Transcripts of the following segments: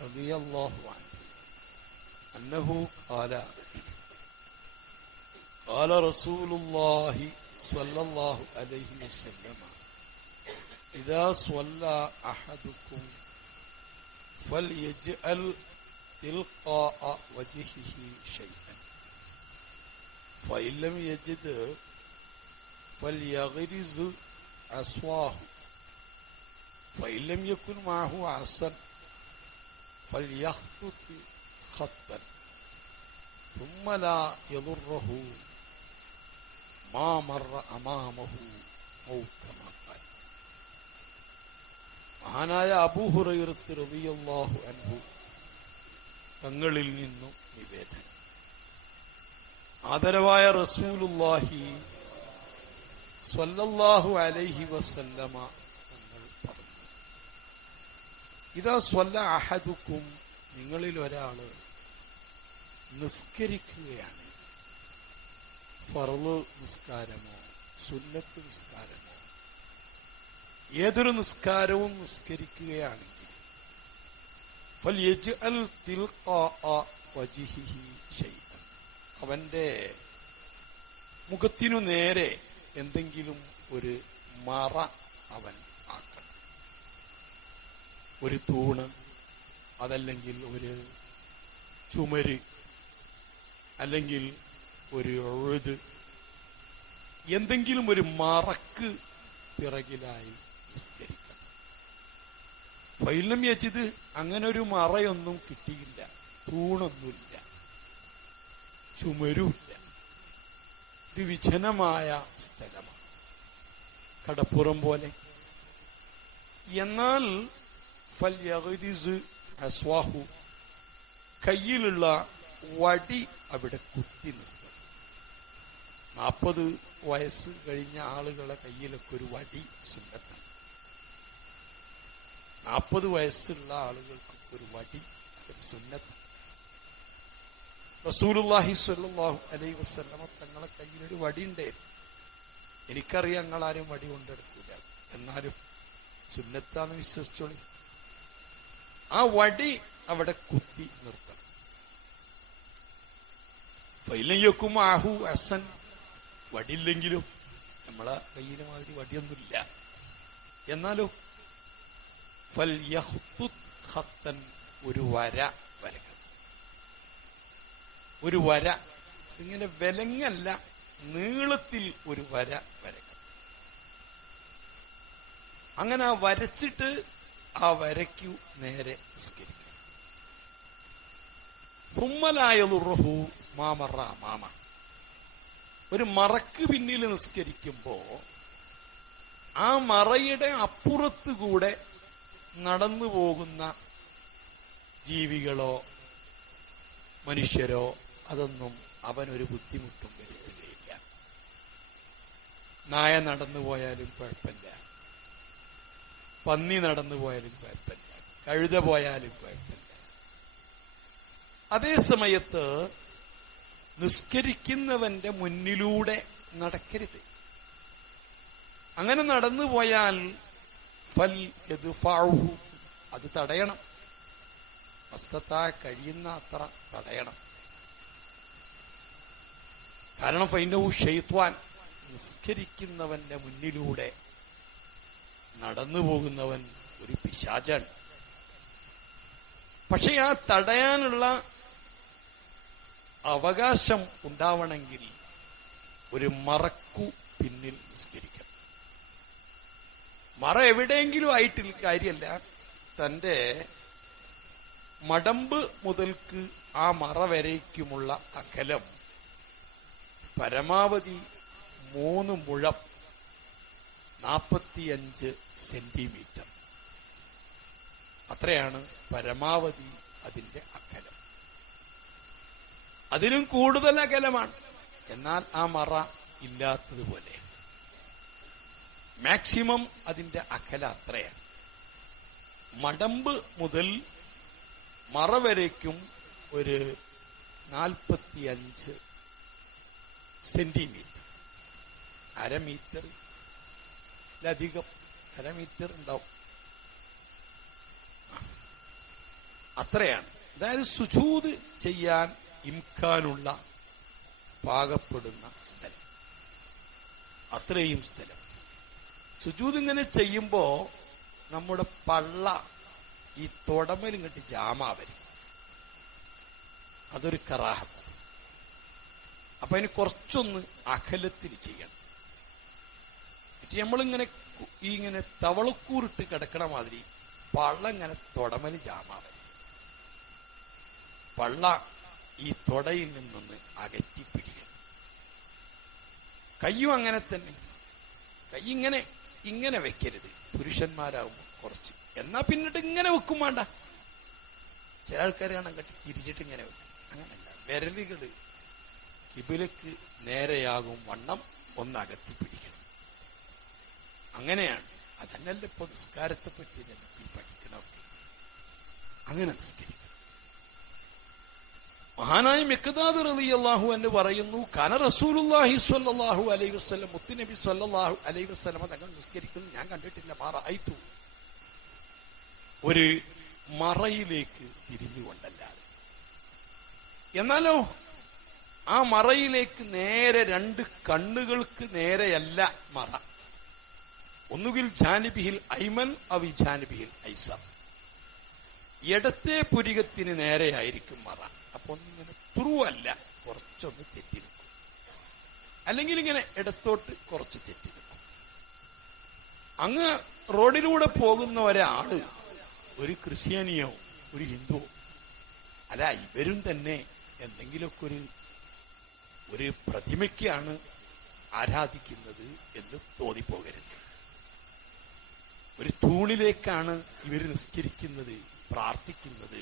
رضي الله عنه. أنه قال قال رسول الله صلى الله عليه وسلم إذا صلى أحدكم فليجعل تلقاء وجهه شيئا. فإن لم يجد فليغرز عصواه. فإن لم يكن معه عصا فليخطط خطا ثم لا يضره ما مر أمامه أو كما قال മഹാനായ അബൂഹുറൈറത്ത് റളിയല്ലാഹു അൻഹു തങ്ങളിൽ നിന്നും നിവേദനം ആദരവായ റസൂലുള്ളാഹി സ്വല്ലല്ലാഹു അലൈഹി വസല്ലമ തങ്ങൾ പറഞ്ഞു ഇതാ സ്വല്ല അഹദുക്കും നിങ്ങളിൽ ഒരാൾ നിസ്കരിക്കുകയാണ്. ഫറു നിസ്കാരമോ സുന്നത്ത് നിസ്കാരമോ ഏതൊരു നിസ്കാരവും നിസ്കരിക്കുകയാണെങ്കിൽ അവന്റെ മുഖത്തിനു നേരെ എന്തെങ്കിലും ഒരു മറ അവൻ ഒരു തൂണ് അതല്ലെങ്കിൽ ഒരു ചുമര് അല്ലെങ്കിൽ ഒരു എഴുത് എന്തെങ്കിലും ഒരു മറക്ക് പിറകിലായി നിസ്കരിക്കണം വൈലം വെച്ചത് അങ്ങനെ ഒരു മറയൊന്നും കിട്ടിയില്ല തൂണൊന്നുമില്ല ചുമരുമില്ല. ഒരു വിജനമായ സ്ഥലമാണ്. കടപ്പുറം പോലെ. എന്നാൽ കയ്യിലുള്ള വടി അവിടെ കുത്തി നിർത്തും. നാൽപ്പത് വയസ്സ് കഴിഞ്ഞ ആളുകളെ കയ്യിലൊക്കെ ഒരു വടി സുന്നത്താണ്. നാൽപ്പത് വയസ്സുള്ള ആളുകൾക്കൊക്കെ ഒരു വടി ഒരു സുന്നത്ത് റസൂലുല്ലാഹി സ്വല്ലല്ലാഹു അലൈഹി വസല്ലമ തങ്ങളെ കയ്യിലൊരു വടി ഉണ്ടായിരുന്നു. എനിക്കറിയാം ഞങ്ങളാരും വടി കൊണ്ടെടുക്കൂല. എന്നാലും സുന്നത്താന്ന് വിശ്വസിച്ചോളി. ആ വടി അവിടെ കുത്തി നിർത്തണം. പൈലയ്യക്കും ആഹു അസൻ വടിയില്ലെങ്കിലും നമ്മളെ കയ്യിലെ മാതിരി വടിയൊന്നുമില്ല. എന്നാലോ? യഹ്തുത് ഖത്തൻ. ഒരു വര വരക്കണം ഒരു വര. ഇങ്ങനെ വിലങ്ങല്ല. നീളത്തിൽ ഒരു വര വരക്കണം അങ്ങനെ വരച്ചിട്ട് ആ വരയ്ക്കു നേരെ തുമ്മലായുറുഹു മാമറ മാമ. ഒരു മറക്ക് പിന്നിൽ നിസ്കരിക്കുമ്പോ ആ മറയുടെ അപ്പുറത്തുകൂടെ നടന്നു പോകുന്ന ജീവികളോ മനുഷ്യരോ അതൊന്നും അവനൊരു ബുദ്ധിമുട്ടും വരുത്തുകയില്ല നായ നടന്നു പോയാലും കുഴപ്പമില്ല. പന്നി നടന്നു പോയാലും കുഴപ്പമില്ല. കഴുത പോയാലും കുഴപ്പമില്ല. അതേ സമയത്ത് നിസ്കരിക്കുന്നവന്റെ മുന്നിലൂടെ നടക്കരുത്. അങ്ങനെ നടന്നു പോയാൽ ഫൽ എതുഫാഹു അത് തടയണം. വസ്തത്താ കഴിയുന്ന അത്ര തടയണം. കാരണം ഫൈനവും ഷെയ്ത്വാൻ നിസ്കരിക്കുന്നവന്റെ മുന്നിലൂടെ നടന്നു പോകുന്നവൻ ഒരു പിശാചാണ്. പക്ഷെ ആ തടയാനുള്ള അവകാശം ഉണ്ടാവണമെങ്കിൽ ഒരു മറക്കു പിന്നിൽ നിസ്കരിക്കണം. മറ എവിടെയെങ്കിലും ആയിട്ടില്ല കാര്യമല്ല തന്റെ മടമ്പ് മുതൽക്ക് ആ മറ വരയ്ക്കുമുള്ള അകലം പരമാവധി മൂന്ന് മുഴം നാൽപ്പത്തിയഞ്ച് സെന്റിമീറ്റർ. അത്രയാണ് പരമാവധി അതിന്റെ അകലം. അതിനും കൂടുതൽ അകലമാണ്. എന്നാൽ ആ മറ ഇല്ലാത്തതുപോലെ മാക്സിമം അതിന്റെ അകല അത്രയാണ്. മടമ്പ് മുതൽ മറ വരയ്ക്കും ഒരു നാൽപ്പത്തിയഞ്ച് സെന്റിമീറ്റർ. അരമീറ്ററിലധികം അരമീറ്റർ ഉണ്ടാവും. അത്രയാണ്. അതായത് സുജൂത് ചെയ്യാൻ ഇംഖാനുള്ള പാകപ്പെടുന്ന സ്ഥലം. അത്രയും സ്ഥലം. സുജൂത് ഇങ്ങനെ ചെയ്യുമ്പോ നമ്മുടെ പള്ള ഈ തുടമൽ ഇങ്ങോട്ട് ജാമാവരും അതൊരു കറാഹത്ത്. അപ്പൊ അതിന് കുറച്ചൊന്ന് അഖലത്തിൽ ചെയ്യണം. നമ്മളിങ്ങനെ ഇങ്ങനെ തവളക്കൂറിട്ട് കിടക്കണ മാതിരി പള്ള ഇങ്ങനെ തൊടമൽ ജാമാവ പള്ള ഈ തൊടയിൽ നിന്നൊന്ന് അകറ്റി പിടിക്കണം കയ്യും അങ്ങനെ തന്നെ. കൈ ഇങ്ങനെ ഇങ്ങനെ വെക്കരുത്. പുരുഷന്മാരാകുമ്പോൾ കുറച്ച്. എന്നാ പിന്നിട്ട് ഇങ്ങനെ വെക്കും വേണ്ട ചില ആൾക്കാരാണ് കട്ടി തിരിച്ചിട്ട് ഇങ്ങനെ വെക്കും. അങ്ങനല്ല. വിരലുകൾ കിബിലക്ക് നേരെയാകും വണ്ണം ഒന്ന് അകത്തി പിടിക്കണം അങ്ങനെയാണ്. അതന്നല്ല ഇപ്പൊ നിസ്കാരത്തെ പറ്റി ഈ പഠിക്കണമൊക്കെ അങ്ങനെ നിസ്കരിക്കണം. മഹാനായ മെക്കദാദ് അള്ളാഹു എന്ന് പറയുന്നു കന റസൂലുല്ലാഹി സ്വല്ലാഹു അലൈഹി വസ്ലം മുത്തുനബി സ്വല്ലാഹു അലൈഹി വസല്ലം തങ്ങൾ നിസ്കരിക്കുന്നു. ഞാൻ കണ്ടിട്ടില്ല മാറ ആയിട്ടു ഒരു മറയിലേക്ക് തിരിഞ്ഞുകൊണ്ടല്ലാതെ എന്നാലോ ആ മറയിലേക്ക് നേരെ രണ്ട് കണ്ണുകൾക്ക് നേരെയല്ല മറ. ഒന്നുകിൽ ജാനിബിഹിൽ ഐമൻ അവി ജാനിബിഹിൽ ഐസർ. ഇടത്തെ പുരികത്തിന് നേരെയായിരിക്കും മറ. അപ്പൊ ഒന്നിങ്ങനെ ത്രൂ അല്ല കുറച്ചൊന്ന് തെറ്റി നിൽക്കും അല്ലെങ്കിൽ ഇങ്ങനെ ഇടത്തോട്ട് കുറച്ച് തെറ്റി നിൽക്കും അങ്ങ് റോഡിലൂടെ പോകുന്ന ഒരാൾ ഒരു ക്രിസ്ത്യാനിയോ ഒരു ഹിന്ദുവോ അല്ല ഇവരും തന്നെ എന്തെങ്കിലുമൊക്കെ ഒരു ഒരു പ്രതിമയ്ക്കാണ് ആരാധിക്കുന്നത് എന്ന് തോന്നിപ്പോകരുത്. ഒരു തൂണിലേക്കാണ് ഇവർ നിസ്കരിക്കുന്നത് പ്രാർത്ഥിക്കുന്നത്.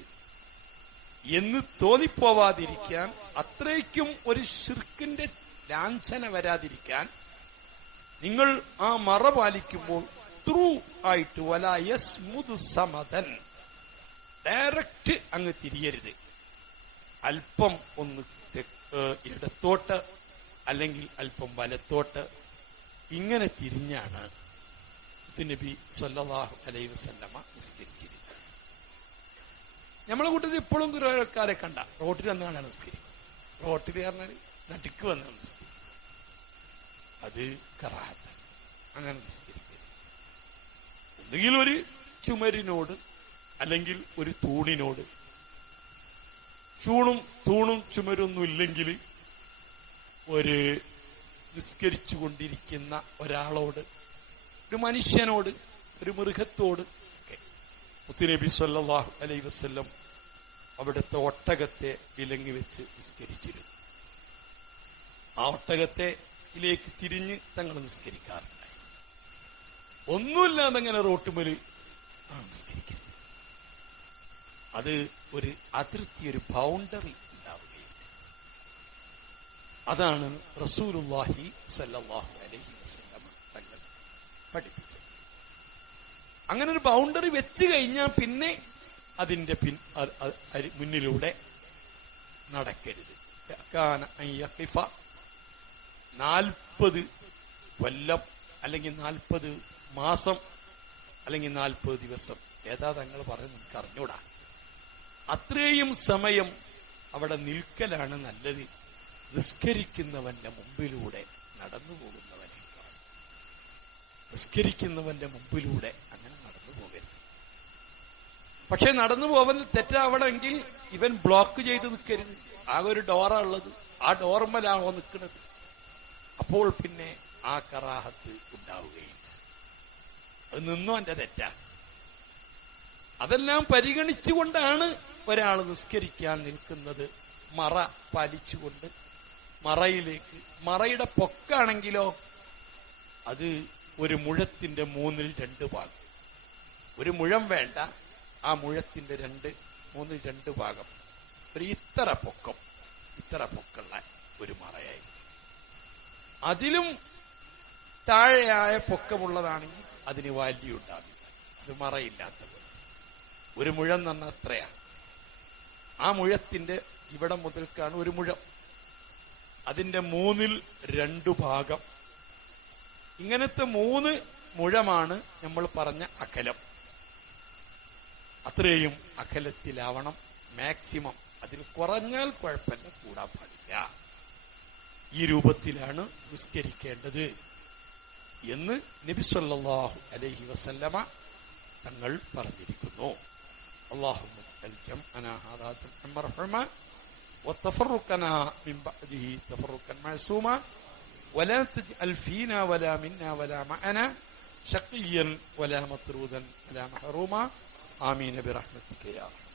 എന്ന് തോന്നിപ്പോവാതിരിക്കാൻ അത്രയ്ക്കും ഒരു ഷിർക്കിന്റെ ലാഞ്ചന വരാതിരിക്കാൻ നിങ്ങൾ ആ മറ പാലിക്കുമ്പോൾ ത്രൂ ആയിട്ട് വല യസ്മുദ് സമതൻ ഡയറക്റ്റ് അങ്ങ് തിരിയരുത്. അല്പം ഒന്ന് ഇടത്തോട്ട് അല്ലെങ്കിൽ അല്പം വലത്തോട്ട് ഇങ്ങനെ തിരിഞ്ഞാണ് നബി സല്ലാഹു അലൈ വസല്ലമ നിസ്കരിച്ചിരുന്നത് നമ്മളെ കൂട്ടത്തിൽ ഇപ്പോഴും കുറെ ആൾക്കാരെ കണ്ട റോട്ടിൽ വന്നാണ് നിസ്കരിക്കും റോട്ടിൽ പറഞ്ഞാൽ നടുക്ക് വന്നാണ് അത് കറാത്ത അങ്ങനെ നിസ്കരിക്കരുത് എന്തെങ്കിലും ഒരു ചുമരിനോട് അല്ലെങ്കിൽ ഒരു തൂണിനോട് ചൂണും തൂണും ചുമരൊന്നും ഇല്ലെങ്കിൽ ഒരു നിസ്കരിച്ചു കൊണ്ടിരിക്കുന്ന ഒരാളോട് ഒരു മനുഷ്യനോട് ഒരു മൃഗത്തോട്. മുത്തുനബി സല്ലാഹു അലൈഹി വസല്ലം അവിടുത്തെ ഒട്ടകത്തെ വിലങ്ങി വെച്ച് നിസ്കരിച്ചിരുന്നു. ആ ഒട്ടകത്തെ ഇതിലേക്ക് തിരിഞ്ഞ് തങ്ങൾ നിസ്കരിക്കാറുണ്ടായി. ഒന്നുമില്ലാതെ അങ്ങനെ റോട്ടുമേൽ ആണ് നിസ്കരിക്കുന്നത് അത് ഒരു അതിർത്തി ഒരു ബൗണ്ടറി ഉണ്ടാവുകയില്ല. അതാണ് റസൂലുള്ളാഹി സല്ലാഹു അലൈഹി തങ്ങൾ പഠിപ്പിച്ചത്. അങ്ങനെ ഒരു ബൗണ്ടറി വെച്ച് കഴിഞ്ഞാൽ പിന്നെ അതിന്റെ പിൻ മുന്നിലൂടെ നടക്കരുത്. നാൽപ്പത് കൊല്ലം അല്ലെങ്കിൽ നാൽപ്പത് മാസം അല്ലെങ്കിൽ നാൽപ്പത് ദിവസം. ഏതാ തങ്ങൾ പറയുന്നത് നമുക്ക് അറിഞ്ഞൂടാ. അത്രയും സമയം അവിടെ നിൽക്കലാണ് നല്ലത്. നിസ്കരിക്കുന്നവന്റെ മുമ്പിലൂടെ നടന്നു നിസ്കരിക്കുന്നവന്റെ മുമ്പിലൂടെ അങ്ങനെ നടന്നു പോകരുത്. പക്ഷെ നടന്നു പോവൽ തെറ്റാവണമെങ്കിൽ ഇവൻ ബ്ലോക്ക് ചെയ്ത് നിൽക്കരുത് ആകെ ഒരു ഡോറാ ഉള്ളത്. ആ ഡോർമലാണോ നിൽക്കുന്നത് അപ്പോൾ പിന്നെ ആ കറാഹത്ത് ഉണ്ടാവുകയില്ല. അത് നിന്നോ എന്റെ തെറ്റാ. അതെല്ലാം പരിഗണിച്ചുകൊണ്ടാണ് ഒരാൾ നിസ്കരിക്കാൻ നിൽക്കുന്നത്. മറ പാലിച്ചുകൊണ്ട് മറയിലേക്ക് മറയുടെ പൊക്കാണെങ്കിലോ അത് ഒരു മുഴത്തിന്റെ മൂന്നിൽ രണ്ട് ഭാഗം. ഒരു മുഴം വേണ്ട ആ മുഴത്തിന്റെ രണ്ട് മൂന്നിൽ രണ്ട് ഭാഗം. ഒരു ഇത്ര പൊക്കം ഇത്ര പൊക്കുള്ള ഒരു മറയായി. അതിലും താഴെയായ പൊക്കമുള്ളതാണെങ്കിൽ അതിന് വാല്യൂ ഉണ്ടാവില്ല. അത് മറയില്ലാത്തത്. ഒരു മുഴം നന്ന അത്രയാ. ആ മുഴത്തിന്റെ ഇവിടെ മുതൽക്കാണ് ഒരു മുഴം. അതിന്റെ മൂന്നിൽ രണ്ടു ഭാഗം ഇങ്ങനത്തെ മൂന്ന് മുഴമാണ് നമ്മൾ പറഞ്ഞ അകലം അത്രയും അകലത്തിലാവണം മാക്സിമം അതിൽ കുറഞ്ഞാൽ കുഴപ്പമില്ല കൂടാൻ പാടില്ല ഈ രൂപത്തിലാണ് നിസ്കരിക്കേണ്ടത് എന്ന് നബി സല്ലല്ലാഹു അലൈഹി വസല്ലമ തങ്ങൾ പറഞ്ഞിരിക്കുന്നു اللهم الجمعنا هذا جمعا مرحوما وتفرقنا من بعده تفرقا معصوما ولا تجعل فينا ولا منا ولا معنا شقيا ولا مطرودا ولا محروما. آمين برحمتك يا رب.